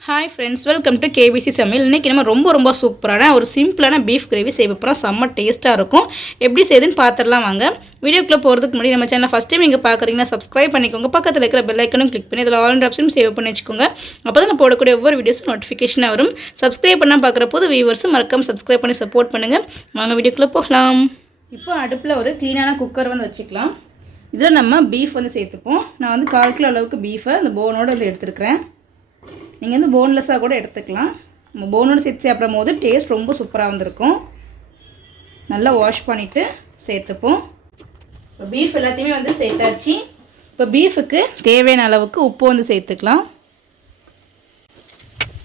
Hi friends welcome to KPC சமையல் இன்றைக்கி நம்ம ரொம்ப ரொம்ப சூப்பரான ஒரு சிம்பிளான பீஃப் கிரேவி செய்ய போகிறோம் செம்ம டேஸ்ட்டாக இருக்கும். எப்படி செய்யுதுன்னு பார்த்துடலாம் வாங்க. வீடியோக்குள்ளே போகிறதுக்கு முன்னாடி நம்ம சேனல் ஃபஸ்ட் டைம் நீங்கள் பார்க்குறீங்கன்னா சப்ஸ்கிரைப் பண்ணிக்கோங்க. பக்கத்தில் இருக்கிற பெல் ஐக்கனும் கிளிக் பண்ணி இதில் ஆல் ஆப்ஷனும் சேவ் பண்ணி வச்சுக்கோங்க. அப்போ தான் நான் போடக்கூடிய ஒவ்வொரு வீடியோஸும் நோட்டிஃபிகேஷனாக வரும். சப்ஸ்கிரைப் பண்ணால் பார்க்குற போது வியூவர்ஸும் மறக்காமல் சப்ஸ்கிரைப் பண்ணி சப்போர்ட் பண்ணுங்கள் வாங்க வீடியோக்குள்ளே போகலாம். இப்போ அடுப்பில் ஒரு க்ளீனான குக்கர் வந்து வச்சுக்கலாம். இதில் நம்ம பீஃப் வந்து சேர்த்துப்போம். நான் வந்து கால் கிலோ அளவுக்கு பீஃபை அந்த போனோடு வந்து எடுத்துருக்கிறேன். நீங்கள் வந்து போன்லெஸ்ஸாக கூட எடுத்துக்கலாம். நம்ம போனோட சேர்த்து சாப்பிடும் போது டேஸ்ட் ரொம்ப சூப்பராக வந்திருக்கும். நல்லா வாஷ் பண்ணிவிட்டு சேர்த்துப்போம். இப்போ பீஃப் எல்லாத்தையுமே வந்து சேர்த்தாச்சு. இப்போ பீஃபுக்கு தேவையான அளவுக்கு உப்பு வந்து சேர்த்துக்கலாம்.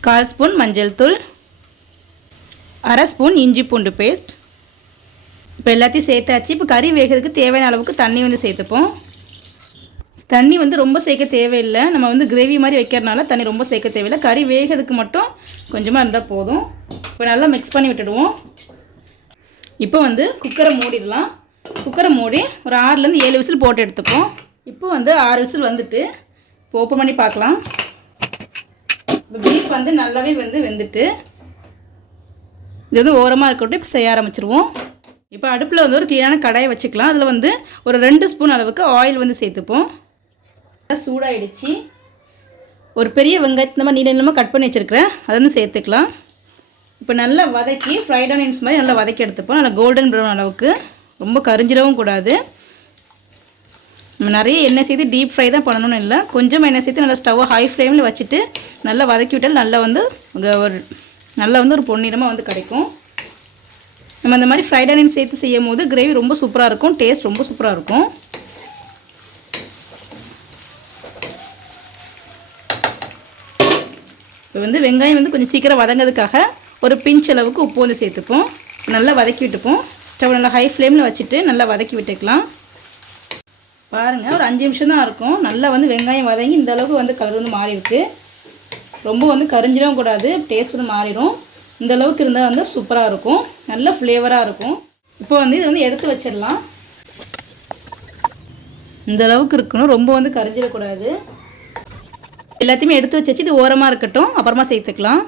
கால் ஸ்பூன் மஞ்சள் தூள். அரை ஸ்பூன் இஞ்சி பூண்டு பேஸ்ட் இப்போ எல்லாத்தையும் சேர்த்தாச்சு. இப்போ கறி வேகிறதுக்கு தேவையான அளவுக்கு தண்ணி வந்து சேர்த்துப்போம். தண்ணி வந்து ரொம்ப சேர்க்க தேவையில்லை. நம்ம வந்து கிரேவி மாதிரி வைக்கிறனால தண்ணி ரொம்ப சேர்க்க தேவையில்லை. கறி வேகிறதுக்கு மட்டும் கொஞ்சமாக இருந்தால் போதும். இப்போ நல்லா மிக்ஸ் பண்ணி விட்டுடுவோம். இப்போ வந்து குக்கரை மூடிடலாம். குக்கரை மூடி ஒரு ஆறுலேருந்து ஏழு விசில் போட்டு எடுத்துப்போம். இப்போ வந்து ஆறு விசில் வந்துட்டு இப்போ ஓப்பன் பண்ணி பார்க்கலாம். இப்போ பீஃப் வந்து நல்லாவே வந்து வெந்துட்டு இது வந்து ஓரமாக இருக்கட்டும் இப்போ செய்ய ஆரம்பிச்சிருவோம். இப்போ அடுப்பில் வந்து ஒரு க்ளீனான கடாயை வச்சுக்கலாம். அதில் வந்து ஒரு ரெண்டு ஸ்பூன் அளவுக்கு ஆயில் வந்து சேர்த்துப்போம். சூடாயிடுச்சு. ஒரு பெரிய வெங்காயத்தை இந்த மாதிரி நீள நீளமாக கட் பண்ணி வச்சுருக்கிறேன். அதை வந்து சேர்த்துக்கலாம். இப்போ நல்லா வதக்கி ஃப்ரைட் ஆனியன்ஸ் மாதிரி நல்லா வதக்கி எடுத்துப்போம். நல்லா கோல்டன் ப்ரௌன் அளவுக்கு. ரொம்ப கரிஞ்சிடவும் கூடாது. நம்ம நிறைய எண்ணெய் சேர்த்து டீப் ஃப்ரை தான் பண்ணணும்னு இல்லை. கொஞ்சம் எண்ணெய் சேர்த்து நல்லா ஸ்டவ்வை ஹை ஃப்ளேமில் வச்சுட்டு நல்லா வதக்கி விட்டால் நல்லா வந்து ஒரு நல்லா வந்து ஒரு பொன்னிறமாக வந்து கிடைக்கும். நம்ம இந்த மாதிரி ஃப்ரைட் ஆனியன் சேர்த்து செய்யும் போது கிரேவி ரொம்ப சூப்பராக இருக்கும். டேஸ்ட் ரொம்ப சூப்பராக இருக்கும். இப்போ வந்து வெங்காயம் வந்து கொஞ்சம் சீக்கிரம் வதங்கிறதுக்காக ஒரு பிஞ்ச் அளவுக்கு உப்பு வந்து சேர்த்துப்போம். நல்லா வதக்கி விட்டுப்போம். ஸ்டவ் நல்லா ஹை ஃப்ளேமில் வச்சுட்டு நல்லா வதக்கி விட்டுக்கலாம். பாருங்கள் ஒரு அஞ்சு நிமிஷம் தான் இருக்கும். நல்லா வந்து வெங்காயம் வதங்கி இந்த அளவுக்கு வந்து கலர் வந்து மாறிடுது ரொம்ப வந்து கரிஞ்சிடவும் கூடாது. டேஸ்ட் வந்து மாறிடும் இந்த அளவுக்கு இருந்தால் வந்து சூப்பராக இருக்கும். நல்ல ஃப்ளேவராக இருக்கும். இப்போ வந்து இது வந்து எடுத்து வச்சிடலாம். இந்த அளவுக்கு இருக்கணும். ரொம்ப வந்து கரிஞ்சிடக்கூடாது. எல்லாத்தையுமே எடுத்து வச்சு இது ஓரமாக இருக்கட்டும். அப்புறமா சேர்த்துக்கலாம்.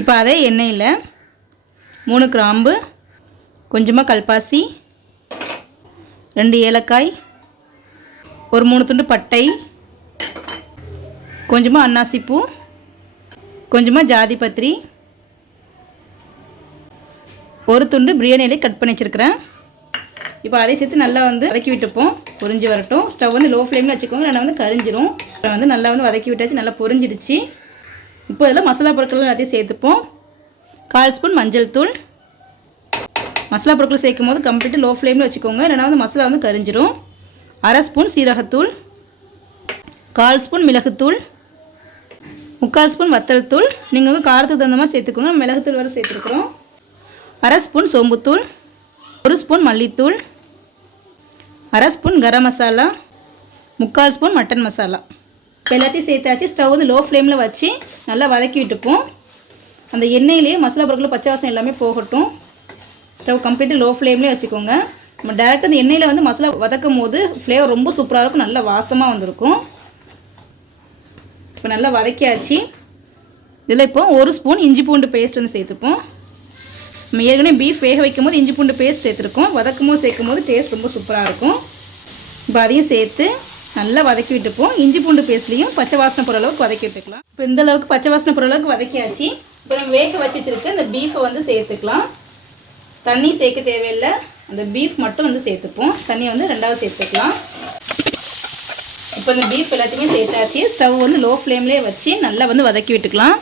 இப்போ அதே எண்ணெயில் மூணு கிராம்பு கொஞ்சமாக கல்பாசி ரெண்டு ஏலக்காய் ஒரு மூணு துண்டு பட்டை கொஞ்சமாக அன்னாசிப்பூ கொஞ்சமாக ஜாதி பத்திரி ஒரு துண்டு பிரியாணி இலை கட் பண்ணி வச்சுருக்கிறேன். இப்போ அதை சேர்த்து நல்லா வந்து வதக்கி விட்டுப்போம். பொரிஞ்சு வரட்டும். ஸ்டவ் வந்து லோ ஃப்ளேமில் வச்சுக்கோங்க. நல்லா வந்து கரிஞ்சிரும். அப்புறம் வந்து நல்லா வந்து வதக்கி விட்டாச்சு. நல்லா பொரிஞ்சிடுச்சு. இப்போ இதில் மசாலா பொருட்கள் எல்லாத்தையும் சேர்த்துப்போம். கால் ஸ்பூன் மஞ்சள் தூள். மசாலா பொருட்கள் சேர்க்கும் போது கம்ப்ளீட்டாக லோ ஃப்ளேமில் வச்சுக்கோங்க. இல்லைனா வந்து மசாலா வந்து கரிஞ்சிரும். அரை ஸ்பூன் சீரகத்தூள். கால் ஸ்பூன் மிளகுத்தூள். முக்கால் ஸ்பூன் வத்தல் தூள். நீங்கள் வந்து காரத்துக்கு தகுந்த மாதிரி சேர்த்துக்கோங்க. மிளகுத்தூள் வரை சேர்த்துருக்குறோம். அரை ஸ்பூன் சோம்புத்தூள். ஒரு ஸ்பூன் மல்லித்தூள். அரை ஸ்பூன் கரம் மசாலா முக்கால் ஸ்பூன் மட்டன் மசாலா. இப்போ எல்லாத்தையும் சேர்த்தாச்சு. ஸ்டவ் வந்து லோ ஃப்ளேமில் வச்சு நல்லா வதக்கி விட்டுப்போம். அந்த எண்ணெயிலேயே மசாலா பொருட்கள் பச்சை வாசம் எல்லாமே போகட்டும். ஸ்டவ் கம்ப்ளீட்டாக லோ ஃப்ளேம்லேயே வச்சுக்கோங்க. நம்ம டேரெக்டாக அந்த எண்ணெயில் வந்து மசாலா வதக்கும் போது ஃப்ளேவர் ரொம்ப சூப்பராக இருக்கும். நல்லா வாசமாக வந்திருக்கும். இப்போ நல்லா வதக்கியாச்சு. இதில் இப்போ ஒரு ஸ்பூன் இஞ்சி பூண்டு பேஸ்ட் வந்து சேர்த்துப்போம். நம்ம ஏற்கனவே பீஃப் வேக வைக்கும் போது இஞ்சி பூண்டு பேஸ்ட் சேர்த்துருக்கோம். வதக்கும் போது சேர்க்கும் போது டேஸ்ட் ரொம்ப சூப்பராக இருக்கும். இப்போ அதையும் சேர்த்து நல்லா வதக்கி விட்டுப்போம். இஞ்சி பூண்டு பேஸ்ட்லேயும் பச்சை வாசனை போகிற அளவுக்கு வதக்கி விட்டுக்கலாம். இப்போ இந்த அளவுக்கு பச்சை வாசனை போகிற அளவுக்கு வதக்கியாச்சு. இப்போ நம்ம வேக வச்சு வச்சுருக்க இந்த பீஃபை வந்து சேர்த்துக்கலாம். தண்ணி சேர்க்க தேவையில்லை. அந்த பீஃப் மட்டும் வந்து சேர்த்துப்போம். தண்ணியை வந்து ரெண்டாவது சேர்த்துக்கலாம். இப்போ இந்த பீஃப் எல்லாத்தையுமே சேர்த்தாச்சு. ஸ்டவ் வந்து லோ ஃப்ளேம்லேயே வச்சு நல்லா வந்து வதக்கி விட்டுக்கலாம்.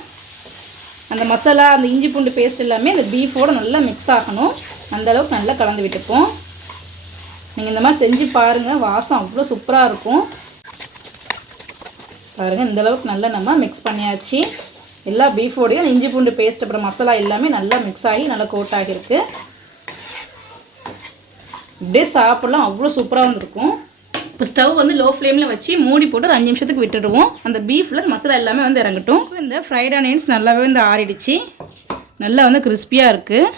அந்த மசாலா அந்த இஞ்சி பூண்டு பேஸ்ட் எல்லாமே அந்த பீஃபோடு நல்லா மிக்ஸ் ஆகணும். அந்தளவுக்கு நல்லா கலந்து விட்டுப்போம். நீங்கள் இந்த மாதிரி செஞ்சு பாருங்கள் வாசம் அவ்வளோ சூப்பராக இருக்கும். பாருங்கள் இந்த அளவுக்கு நல்லா நம்ம மிக்ஸ் பண்ணியாச்சு. எல்லா பீஃபோடையும் அந்த இஞ்சி பூண்டு பேஸ்ட் அப்புறம் மசாலா எல்லாமே நல்லா மிக்ஸ் ஆகி நல்லா கோட் ஆகிருக்கு இப்படியே சாப்பிட்லாம். அவ்வளோ சூப்பராக இருந்திருக்கும் இப்போ ஸ்டவ் வந்து லோ ஃப்ளேமில் வச்சு மூடி போட்டு ஒரு அஞ்சு நிமிஷத்துக்கு விட்டுடுவோம். அந்த பீஃபில் மசாலா எல்லாமே வந்து இறங்கட்டும். இந்த ஃப்ரைட் ஆனியன்ஸ் நல்லாவே வந்து ஆறிடுச்சு. நல்லா வந்து கிறிஸ்பியாக இருக்குது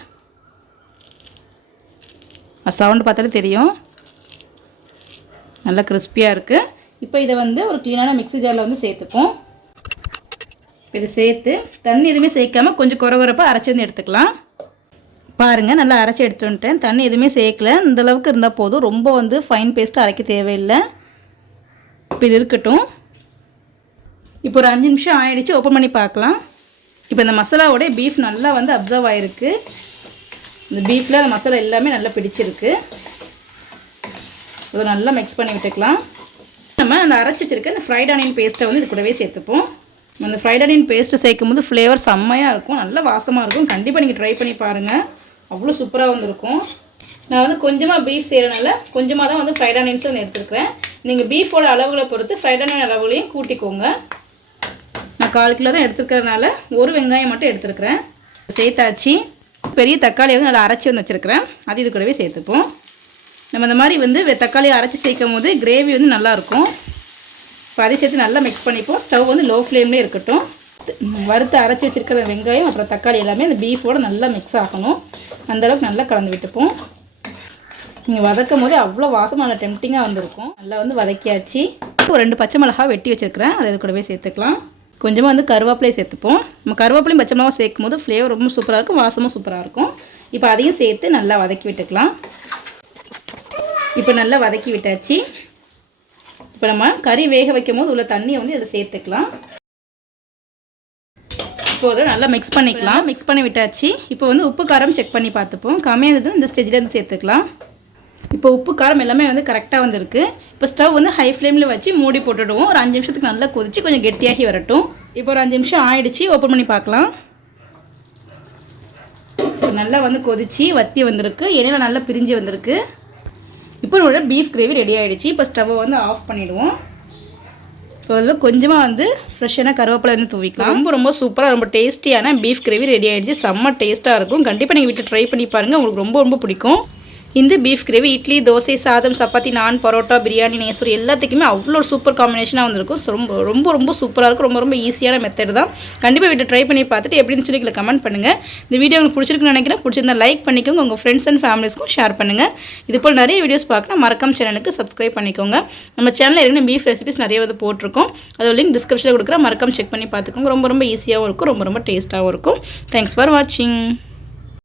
சவுண்டு பார்த்தாலே தெரியும். நல்லா கிறிஸ்பியாக இருக்குது இப்போ இதை வந்து ஒரு க்ளீனான மிக்ஸி ஜாரில் வந்து சேர்த்துப்போம். இதை சேர்த்து தண்ணி எதுவுமே சேர்க்காம கொஞ்சம் குறகுறப்பாக அரைச்சி வந்து எடுத்துக்கலாம். பாருங்கள் நல்லா அரைச்சி எடுத்து வந்துட்டேன். தண்ணி எதுவுமே சேர்க்கல. இந்தளவுக்கு இருந்தால் போதும். ரொம்ப வந்து ஃபைன் பேஸ்ட்டு அரைக்க தேவையில்லை. இப்போ இது இருக்கட்டும். இப்போ ஒரு அஞ்சு நிமிஷம் ஆயிடுச்சு. ஓப்பன் பண்ணி பார்க்கலாம். இப்போ இந்த மசாலாவோட பீஃப் நல்லா வந்து அப்சர்வ் ஆகிருக்கு இந்த பீஃபில் அந்த மசாலா எல்லாமே நல்லா பிடிச்சிருக்கு. இதை நல்லா மிக்ஸ் பண்ணி விட்டுக்கலாம். நம்ம அந்த அரைச்சி வச்சுருக்க இந்த ஃப்ரைட் ஆனியன் பேஸ்ட்டை வந்து இது கூடவே சேர்த்துப்போம். அந்த ஃப்ரைட் ஆனியன் பேஸ்ட்டு சேர்க்கும் போது ஃப்ளேவர் செம்மையாக இருக்கும். நல்ல வாசமாக இருக்கும். கண்டிப்பாக நீங்கள் ட்ரை பண்ணி பாருங்கள் அவ்வளோ சூப்பராக வந்திருக்கும். நான் வந்து கொஞ்சமாக பீஃப் செய்கிறனால கொஞ்சமாக தான் வந்து ஃப்ரைட் ஆனியன்ஸ் வந்து எடுத்துருக்கிறேன். நீங்கள் பீஃபோட அளவுகளை பொறுத்து ஃப்ரைட் ஆனியன் அளவுலையும் கூட்டிக்கோங்க. நான் கால் கிலோ தான் எடுத்துருக்கறனால ஒரு வெங்காயம் மட்டும் எடுத்துருக்கிறேன். சேர்த்தாச்சு. பெரிய தக்காளி வந்து நல்லா அரைச்சி வந்து வச்சுருக்கிறேன். அது இது கூடவே சேர்த்துப்போம். நம்ம இந்த மாதிரி வந்து தக்காளி தக்காளியை அரைச்சி சேர்க்கும் போது கிரேவி வந்து நல்லாயிருக்கும் இப்போ அதை சேர்த்து நல்லா மிக்ஸ் பண்ணிப்போம். ஸ்டவ் வந்து லோ ஃப்ளேம்லேயே இருக்கட்டும். வறுத்து அரைச்சி வச்சிருக்கிற வெங்காயம் அப்புறம் தக்காளி எல்லாமே அந்த பீஃபோட நல்லா மிக்ஸ் ஆகணும். அந்தளவுக்கு நல்லா கலந்து விட்டுப்போம். நீங்கள் வதக்கும் போது அவ்வளோ வாசம் நல்லா டெம்டிங்காக வந்திருக்கும். நல்லா வந்து வதக்கியாச்சு. ஒரு ரெண்டு பச்சை மிளகா வெட்டி வச்சுருக்கிறேன். அதை இது கூடவே சேர்த்துக்கலாம். கொஞ்சமாக வந்து கருவேப்பிலையை சேர்த்துப்போம். நம்ம கருவேப்பிலையும் பச்சை மிளகா சேர்க்கும் போது ஃப்ளேவர் ரொம்ப சூப்பராக இருக்கும் வாசமும் சூப்பராக இருக்கும். இப்போ அதையும் சேர்த்து நல்லா வதக்கி விட்டுக்கலாம். இப்போ நல்லா வதக்கி விட்டாச்சு. இப்போ நம்ம கறி வேக வைக்கும் போது உள்ள தண்ணியை வந்து இதில் சேர்த்துக்கலாம். இப்போ நல்லா மிக்ஸ் பண்ணிக்கலாம். மிக்ஸ் பண்ணி விட்டாச்சு. இப்போ வந்து உப்பு காரம் செக் பண்ணி பார்த்துப்போம். கம்மியாக இருந்தது இந்த ஸ்டெஜிலேருந்து சேர்த்துக்கலாம். இப்போ உப்பு காரம் எல்லாமே வந்து கரெக்டாக வந்திருக்கு. இப்போ ஸ்டவ் வந்து ஹை ஃப்ளேமில் வச்சு மூடி போட்டுடுவோம். ஒரு அஞ்சு நிமிஷத்துக்கு நல்லா கொதிச்சு கொஞ்சம் கெட்டியாகி வரட்டும். இப்போ ஒரு அஞ்சு நிமிஷம் ஆயிடுச்சு. ஓப்பன் பண்ணி பார்க்கலாம். இப்போ நல்லா வந்து கொதிச்சு வத்தி வந்திருக்கு. எண்ணெயில் நல்லா பிரிஞ்சு வந்திருக்கு. இப்போ நம்மளோட பீஃப் கிரேவி ரெடி ஆகிடுச்சு இப்போ ஸ்டவ்வை வந்து ஆஃப் பண்ணிவிடுவோம் இப்போ அதில் கொஞ்சமாக வந்து ஃப்ரெஷ்ஷான கருவேப்பிலை வந்து தூவிக்கலாம். ரொம்ப ரொம்ப சூப்பராக ரொம்ப டேஸ்டியான பீஃப் கிரேவி ரெடி ஆகிடுச்சு செம்ம டேஸ்ட்டாக இருக்கும். கண்டிப்பாக நீங்கள் வீட்டில் ட்ரை பண்ணி பாருங்கள் உங்களுக்கு ரொம்ப ரொம்ப பிடிக்கும். இந்த பீஃப் கிரேவி இட்லி தோசை சாதம் சப்பாத்தி நான் பரோட்டா பிரியாணி நேசூர் எல்லாத்துக்குமே அவ்வளோ சூப்பர் காம்பினேஷனாக வந்திருக்கும். ரொம்ப ரொம்ப ரொம்ப சூப்பராக இருக்கும். ரொம்ப ரொம்ப ஈஸியான மெத்தட் தான். கண்டிப்பாக வீட்டை ட்ரை பண்ணி பார்த்துட்டு எப்படின்னு சொல்லி கீழே கமெண்ட் பண்ணுங்கள் இந்த வீடியோ உங்களுக்கு பிடிச்சிருக்குன்னு நினைக்கிறேன். பிடிச்சிருந்தா லைக் பண்ணிக்கோங்க. உங்கள் ஃப்ரெண்ட்ஸ் அண்ட் ஃபேமிலிஸ்க்கும் ஷேர் பண்ணுங்கள் இது போல் நிறைய வீடியோஸ் பார்க்கணும். மறக்காம சேனலுக்கு சப்ஸ்கிரைப் பண்ணிக்கோங்க. நம்ம சேனலில் ஏற்கனவே பீஃப் ரெசிபிஸ் நிறைய வந்து போட்டிருக்கோம். அதோட லிங்க் டிஸ்கிரிப்ஷனில் கொடுக்குறேன். மறக்காம செக் பண்ணி பார்த்துக்கோங்க. ரொம்ப ரொம்ப ஈஸியாகவும் இருக்கும். ரொம்ப ரொம்ப டேஸ்ட்டாகவும் இருக்கும். தேங்க்ஸ் ஃபார் வாட்சிங்